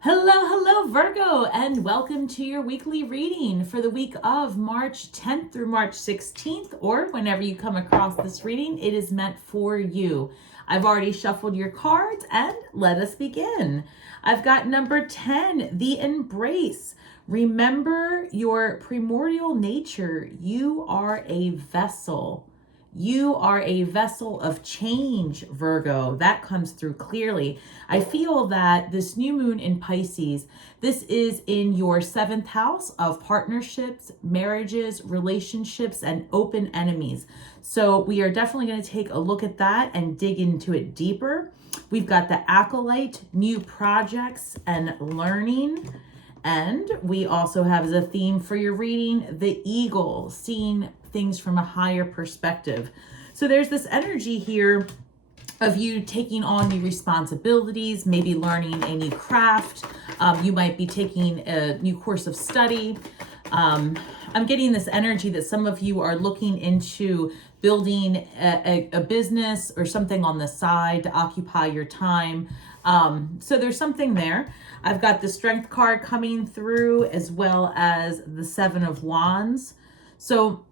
Hello, Virgo, and welcome to your weekly reading for the week of March 10th through March 16th, or whenever you come across this reading, it is meant for you. I've already shuffled your cards, and let us begin. I've got number 10, the embrace. Remember your primordial nature. You are a vessel. You are a vessel of change, Virgo. That comes through clearly. I feel that this new moon in Pisces, this is in your 7th house of partnerships, marriages, relationships, and open enemies. So we are definitely going to take a look at that and dig into it deeper. We've got the acolyte, new projects, and learning. And we also have as a theme for your reading, the eagle, seeing things from a higher perspective. So there's this energy here of you taking on new responsibilities, maybe learning a new craft. You might be taking a new course of study. I'm getting this energy that some of you are looking into building a business or something on the side to occupy your time. So there's something there. I've got the Strength card coming through as well as the 7 of Wands. So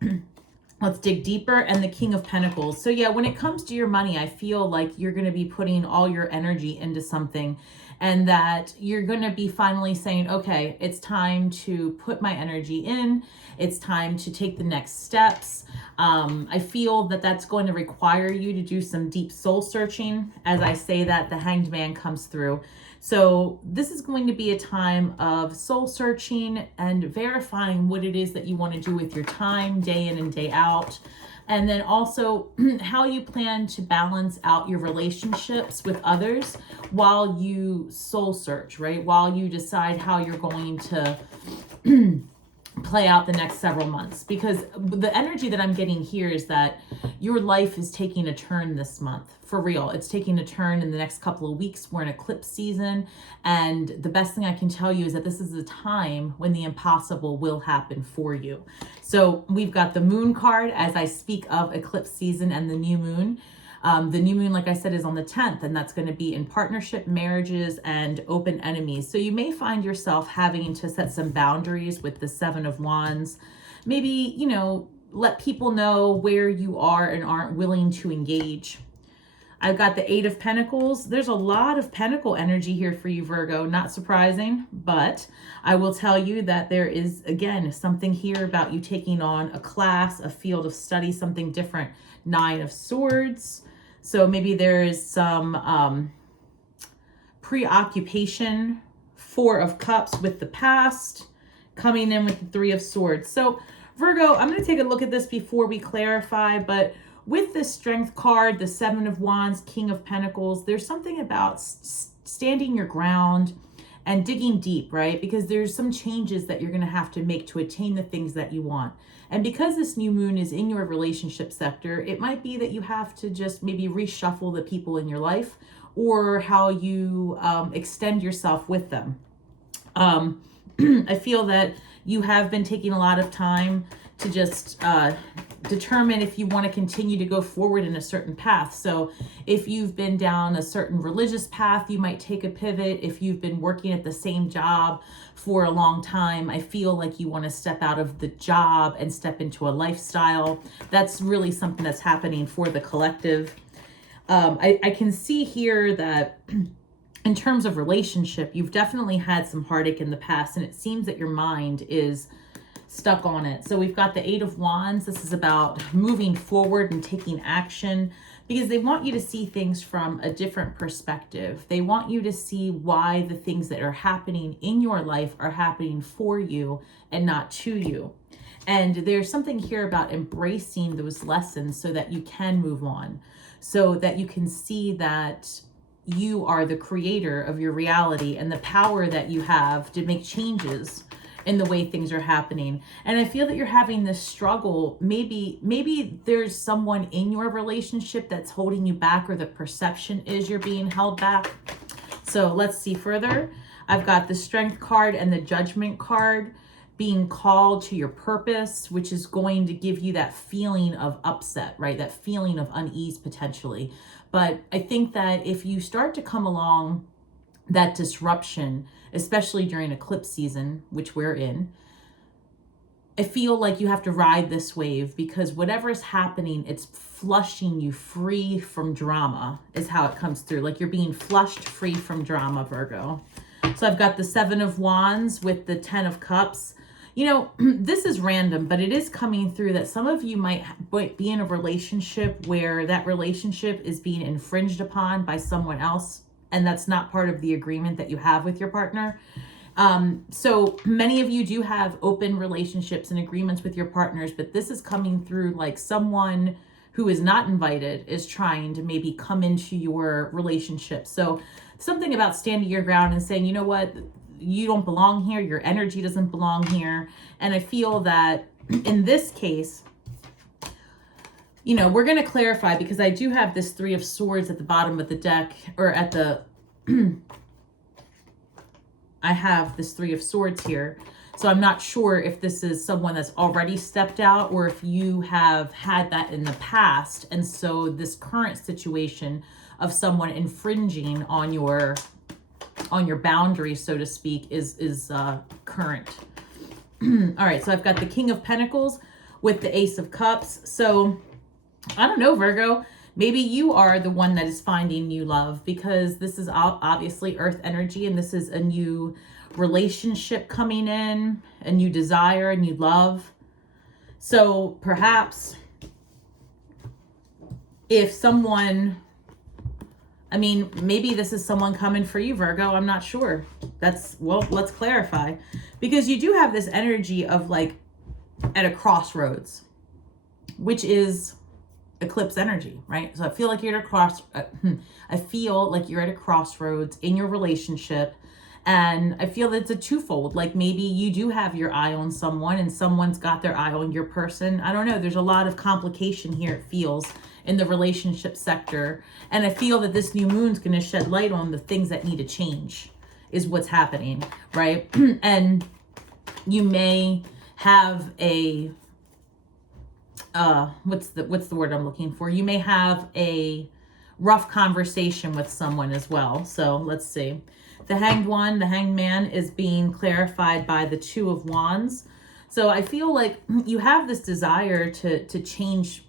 let's dig deeper, and the King of Pentacles. So yeah, when it comes to your money, I feel like you're going to be putting all your energy into something, and that you're going to be finally saying, okay, it's time to put my energy in. It's time to take the next steps. I feel that that's going to require you to do some deep soul searching. As I say that, the Hanged Man comes through. So this is going to be a time of soul searching and verifying what it is that you want to do with your time, day in and day out. And then also how you plan to balance out your relationships with others while you soul search, right? While you decide how you're going to play out the next several months. Because the energy that I'm getting here is that your life is taking a turn this month. For real, it's taking a turn in the next couple of weeks. We're in eclipse season, and the best thing I can tell you is that this is a time when the impossible will happen for you. So we've got the moon card as I speak of eclipse season and the new moon. The new moon, like I said, is on the 10th, and that's going to be in partnership, marriages, and open enemies. So you may find yourself having to set some boundaries with the 7 of Wands. Maybe, let people know where you are and aren't willing to engage. I've got the 8 of Pentacles. There's a lot of pentacle energy here for you, Virgo. Not surprising, but I will tell you that there is, again, something here about you taking on a class, a field of study, something different. 9 of Swords. So maybe there is some preoccupation. 4 of Cups with the past, coming in with the 3 of Swords. So Virgo, I'm going to take a look at this before we clarify, but with this Strength card, the 7 of Wands, King of Pentacles, there's something about standing your ground and digging deep, right? Because there's some changes that you're going to have to make to attain the things that you want. And because this new moon is in your relationship sector, it might be that you have to just maybe reshuffle the people in your life or how you extend yourself with them. I feel that you have been taking a lot of time to just determine if you want to continue to go forward in a certain path. So if you've been down a certain religious path, you might take a pivot. If you've been working at the same job for a long time, I feel like you want to step out of the job and step into a lifestyle. That's really something that's happening for the collective. I can see here that in terms of relationship, you've definitely had some heartache in the past, and it seems that your mind is stuck on it. So we've got the 8 of Wands. This is about moving forward and taking action, because they want you to see things from a different perspective. They want you to see why the things that are happening in your life are happening for you and not to you. And there's something here about embracing those lessons so that you can move on, so that you can see that you are the creator of your reality and the power that you have to make changes in the way things are happening. And I feel that you're having this struggle. Maybe there's someone in your relationship that's holding you back, or the perception is you're being held back. So let's see further. I've got the Strength card and the Judgment card, being called to your purpose, which is going to give you that feeling of upset, right? That feeling of unease potentially. But I think that if you start to come along that disruption, especially during eclipse season, which we're in. I feel like you have to ride this wave because whatever is happening, it's flushing you free from drama is how it comes through. Like you're being flushed free from drama, Virgo. So I've got the 7 of Wands with the 10 of Cups. You know, this is random, but it is coming through that some of you might be in a relationship where that relationship is being infringed upon by someone else, and that's not part of the agreement that you have with your partner. So many of you do have open relationships and agreements with your partners, but this is coming through like someone who is not invited is trying to maybe come into your relationship. So something about standing your ground and saying, you know what, you don't belong here. Your energy doesn't belong here. And I feel that in this case, you know, we're going to clarify because I do have this 3 of Swords at the bottom of the deck, or at the, I have this 3 of Swords here. So I'm not sure if this is someone that's already stepped out or if you have had that in the past. And so this current situation of someone infringing on your boundaries, so to speak, is current. All right, so I've got the King of Pentacles with the Ace of Cups. So I don't know, Virgo, maybe you are the one that is finding new love, because this is obviously earth energy, and this is a new relationship coming in, a new desire, a new love. So perhaps if someone, I mean, maybe this is someone coming for you, Virgo. I'm not sure. Well, let's clarify. Because you do have this energy of like at a crossroads, which is eclipse energy, right? So I feel like you're at a crossroads in your relationship. And I feel that it's a twofold. Like maybe you do have your eye on someone and someone's got their eye on your person. I don't know. There's a lot of complication here, it feels, in the relationship sector. And I feel that this new moon's going to shed light on the things that need to change is what's happening, right? And you may have a, what's the word I'm looking for? You may have a rough conversation with someone as well. So let's see. The Hanged One, the Hanged Man is being clarified by the 2 of Wands. So I feel like you have this desire to change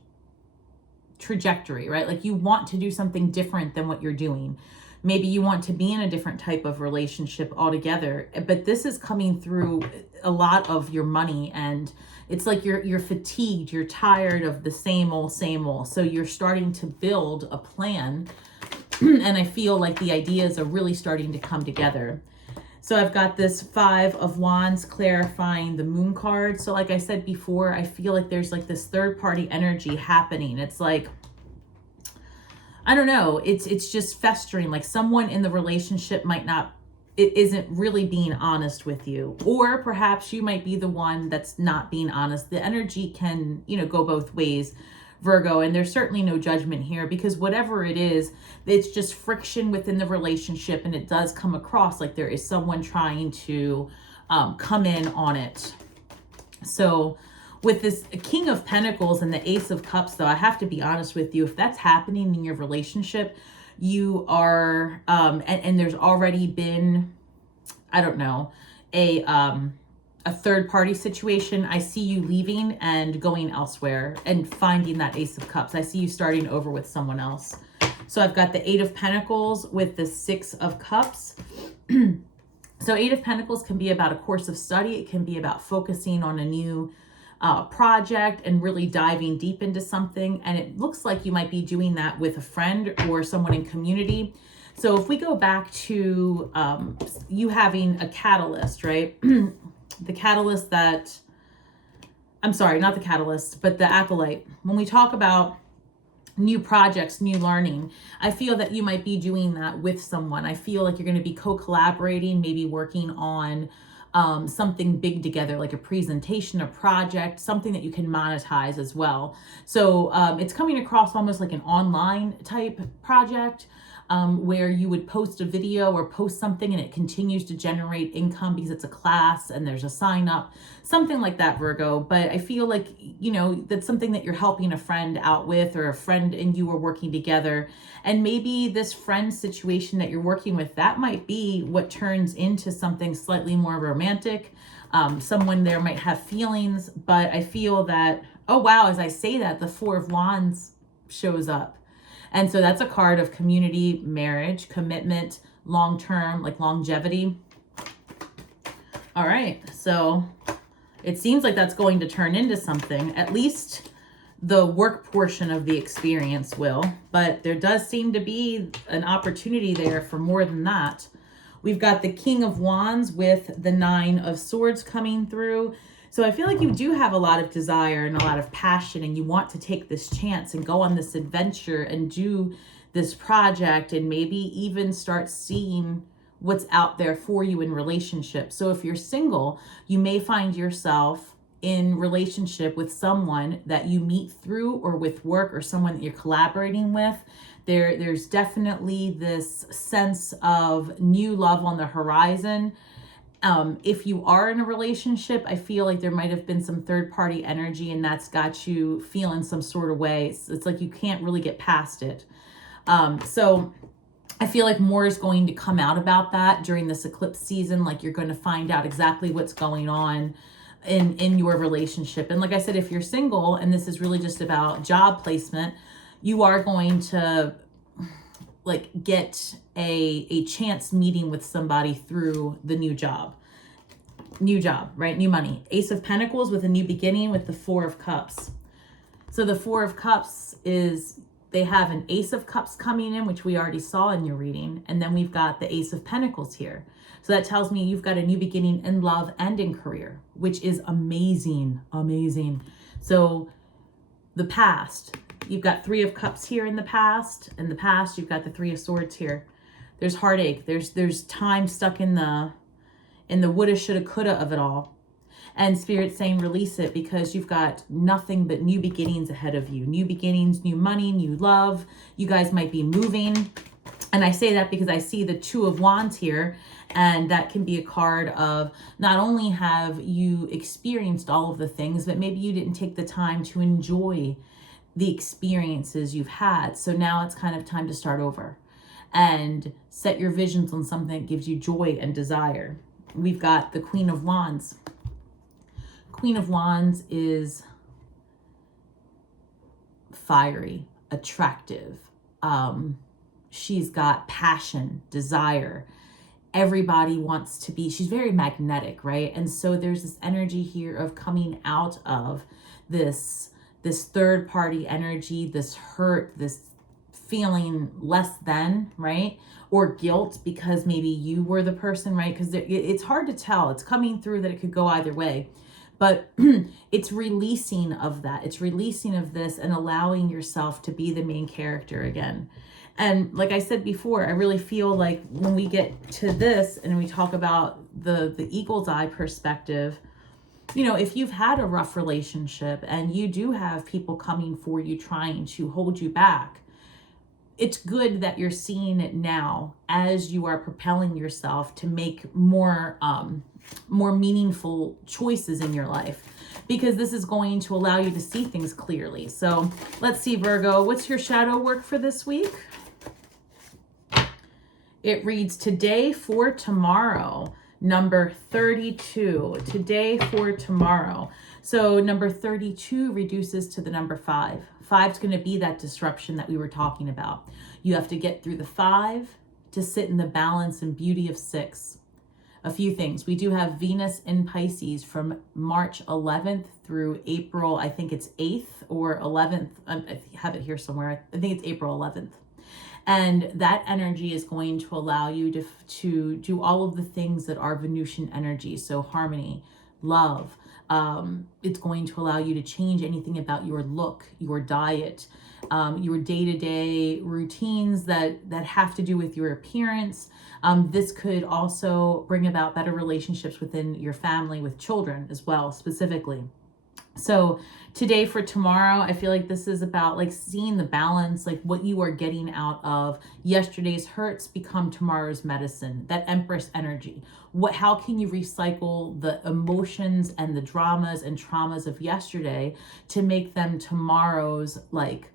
trajectory, right? Like you want to do something different than what you're doing. Maybe you want to be in a different type of relationship altogether, but this is coming through a lot of your money, and it's like you're fatigued, you're tired of the same old. So you're starting to build a plan, and I feel like the ideas are really starting to come together. So I've got this 5 of Wands clarifying the Moon card. So like I said before, I feel like there's like this third party energy happening. It's like, I don't know, it's just festering. Like someone in the relationship isn't really being honest with you, or perhaps you might be the one that's not being honest. The energy can, go both ways, Virgo, and there's certainly no judgment here, because whatever it is, it's just friction within the relationship, and it does come across like there is someone trying to come in on it. So with this King of Pentacles and the Ace of Cups, though, I have to be honest with you, if that's happening in your relationship, you are, and there's already been, I don't know, a third party situation. I see you leaving and going elsewhere and finding that Ace of Cups. I see you starting over with someone else. So I've got the 8 of Pentacles with the 6 of Cups. So 8 of Pentacles can be about a course of study. It can be about focusing on a new project and really diving deep into something. And it looks like you might be doing that with a friend or someone in community. So if we go back to you having a catalyst, right? The catalyst that, I'm sorry, not the catalyst, but the acolyte. When we talk about new projects, new learning, I feel that you might be doing that with someone. I feel like you're going to be co-collaborating, maybe working on something big together, like a presentation, a project, something that you can monetize as well. So it's coming across almost like an online type project. where you would post a video or post something and it continues to generate income because it's a class and there's a sign up, something like that, Virgo. But I feel like, you know, that's something that you're helping a friend out with, or a friend and you are working together. And maybe this friend situation that you're working with, that might be what turns into something slightly more romantic. Someone there might have feelings, but I feel that, oh wow, as I say that, the Four of Wands shows up. And so that's a card of community, marriage, commitment, long-term, like longevity. All right, so it seems like that's going to turn into something. At least the work portion of the experience will, but there does seem to be an opportunity there for more than that. We've got the King of Wands with the Nine of Swords coming through. So I feel like you do have a lot of desire and a lot of passion, and you want to take this chance and go on this adventure and do this project, and maybe even start seeing what's out there for you in relationships. So if you're single, you may find yourself in relationship with someone that you meet through or with work, or someone that you're collaborating with. There's definitely this sense of new love on the horizon. If you are in a relationship, I feel like there might have been some third party energy, and that's got you feeling some sort of way. It's like you can't really get past it. So I feel like more is going to come out about that during this eclipse season. Like you're going to find out exactly what's going on in your relationship. And like I said, if you're single and this is really just about job placement, you are going to like get a chance meeting with somebody through the new job, right? New money. Ace of Pentacles with a new beginning with the Four of Cups. So the Four of Cups is, they have an Ace of Cups coming in, which we already saw in your reading. And then we've got the Ace of Pentacles here. So that tells me you've got a new beginning in love and in career, which is amazing, amazing. So the past, you've got Three of Cups here in the past. In the past, you've got the Three of Swords here. There's heartache. There's time stuck in the woulda, shoulda, coulda of it all. And Spirit's saying release it, because you've got nothing but new beginnings ahead of you. New beginnings, new money, new love. You guys might be moving. And I say that because I see the Two of Wands here. And that can be a card of not only have you experienced all of the things, but maybe you didn't take the time to enjoy the experiences you've had. So now it's kind of time to start over and set your visions on something that gives you joy and desire. We've got the Queen of Wands. Queen of Wands is fiery, attractive. She's got passion, desire. Everybody wants to be, she's very magnetic, right? And so there's this energy here of coming out of this third party energy, this hurt, this feeling less than, right? Or guilt because maybe you were the person, right? Because it's hard to tell. It's coming through that it could go either way. But it's releasing of that. It's releasing of this and allowing yourself to be the main character again. And like I said before, I really feel like when we get to this and we talk about the eagle's eye perspective, you know, if you've had a rough relationship and you do have people coming for you trying to hold you back, it's good that you're seeing it now as you are propelling yourself to make more meaningful choices in your life, because this is going to allow you to see things clearly. So let's see, Virgo, what's your shadow work for this week? It reads today for tomorrow, number 32. Today for tomorrow. So number 32 reduces to the number 5. 5 is going to be that disruption that we were talking about. You have to get through the 5 to sit in the balance and beauty of 6. A few things. We do have Venus in Pisces from March 11th through April, I think it's 8th or 11th. I have it here somewhere. I think it's April 11th. And that energy is going to allow you to do all of the things that are Venusian energy. So harmony, love. It's going to allow you to change anything about your look, your diet, your day-to-day routines that have to do with your appearance. This could also bring about better relationships within your family, with children as well, specifically. So today for tomorrow, I feel like this is about like seeing the balance, like what you are getting out of yesterday's hurts become tomorrow's medicine, that Empress energy. How can you recycle the emotions and the dramas and traumas of yesterday to make them tomorrow's like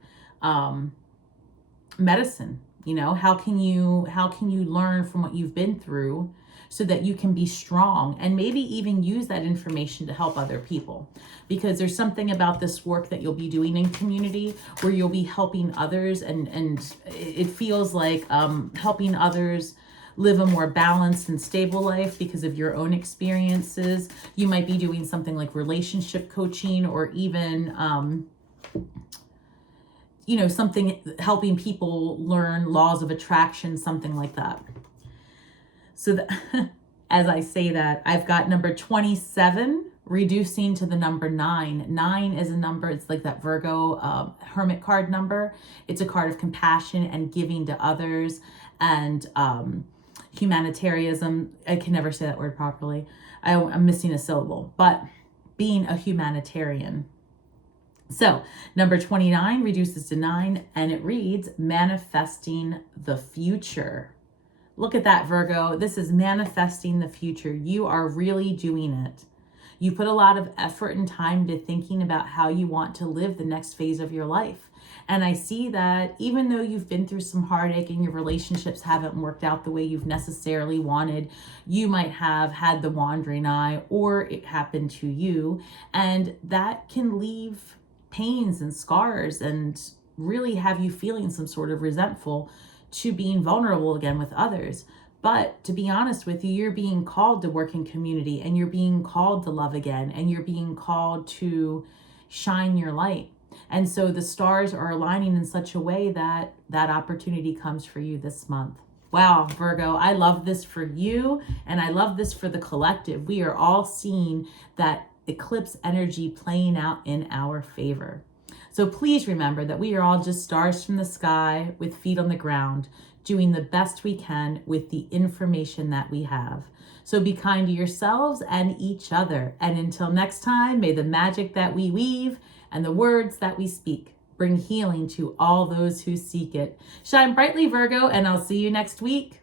medicine? You know, how can you learn from what you've been through so that you can be strong and maybe even use that information to help other people? Because there's something about this work that you'll be doing in community where you'll be helping others, and it feels like helping others live a more balanced and stable life because of your own experiences. You might be doing something like relationship coaching, or even you know, something helping people learn laws of attraction, something like that. So as I say that, I've got number 27 reducing to the number 9. 9 is a number, it's like that Virgo hermit card number. It's a card of compassion and giving to others and humanitarianism. I can never say that word properly. I'm missing a syllable, but being a humanitarian. So number 29 reduces to 9, and it reads manifesting the future. Look at that, Virgo. This is manifesting the future. You are really doing it. You put a lot of effort and time to thinking about how you want to live the next phase of your life. And I see that even though you've been through some heartache and your relationships haven't worked out the way you've necessarily wanted, you might have had the wandering eye, or it happened to you. And that can leave pains and scars and really have you feeling some sort of resentful to being vulnerable again with others. But to be honest with you, you're being called to work in community, and you're being called to love again, and you're being called to shine your light. And so the stars are aligning in such a way that that opportunity comes for you this month. Wow, Virgo, I love this for you, and I love this for the collective. We are all seeing that eclipse energy playing out in our favor. So please remember that we are all just stars from the sky with feet on the ground, doing the best we can with the information that we have. So be kind to yourselves and each other. And until next time, may the magic that we weave and the words that we speak bring healing to all those who seek it. Shine brightly, Virgo, and I'll see you next week.